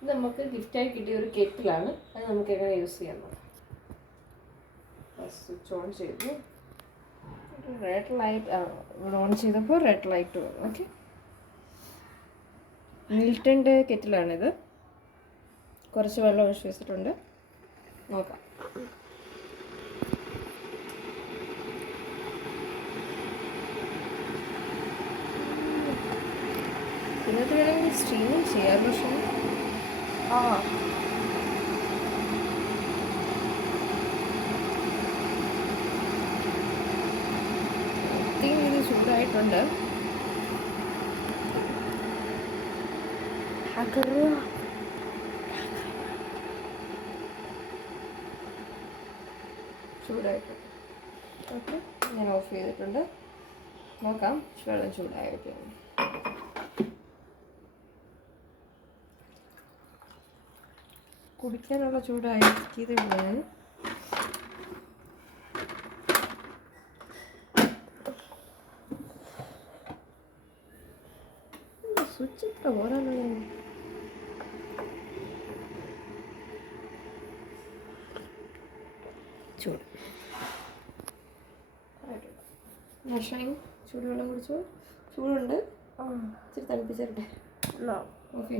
ഇത് നമുക്ക് ഗിഫ്റ്റായി കിട്ടിയ ഒരു കെറ്റിലാണ്. അത് നമുക്ക് എങ്ങനെ യൂസ് ചെയ്യാൻ നോക്കാം. സ്വിച്ച് ഓൺ ചെയ്തു. റെഡ് ലൈറ്റ് ഓൺ ചെയ്തപ്പോൾ റെഡ് ലൈറ്റ് വന്നു. ഓക്കെ, മിൽട്ടൻ്റെ കെറ്റിലാണിത്. കുറച്ച് വെള്ളം ഒഴിച്ച് വെച്ചിട്ടുണ്ട്. നോക്കാം. ഇതിനകത്ത് വേണമെങ്കിൽ സ്ട്രീമിങ് ചെയ്യാം. പക്ഷേ ഇത് ചൂടായിട്ടുണ്ട്. ചൂടായിട്ടുണ്ട്. ഓക്കെ, ഞാൻ ഓഫ് ചെയ്തിട്ടുണ്ട്. നോക്കാം വെള്ളം ചൂടായിട്ട്. കുടിക്കാനുള്ള ചൂടാക്കിയതേ ഉള്ളൂ ഞാൻ. സ്വിച്ച് ഇത്ര പോരാണല്ലോ. ചൂട് നഷ്ടം. ചൂടുവെള്ളം കുടിച്ചു. ചൂടുണ്ട്. ഇച്ചിരി തണുപ്പിച്ചേരട്ടെ. ഓക്കെ.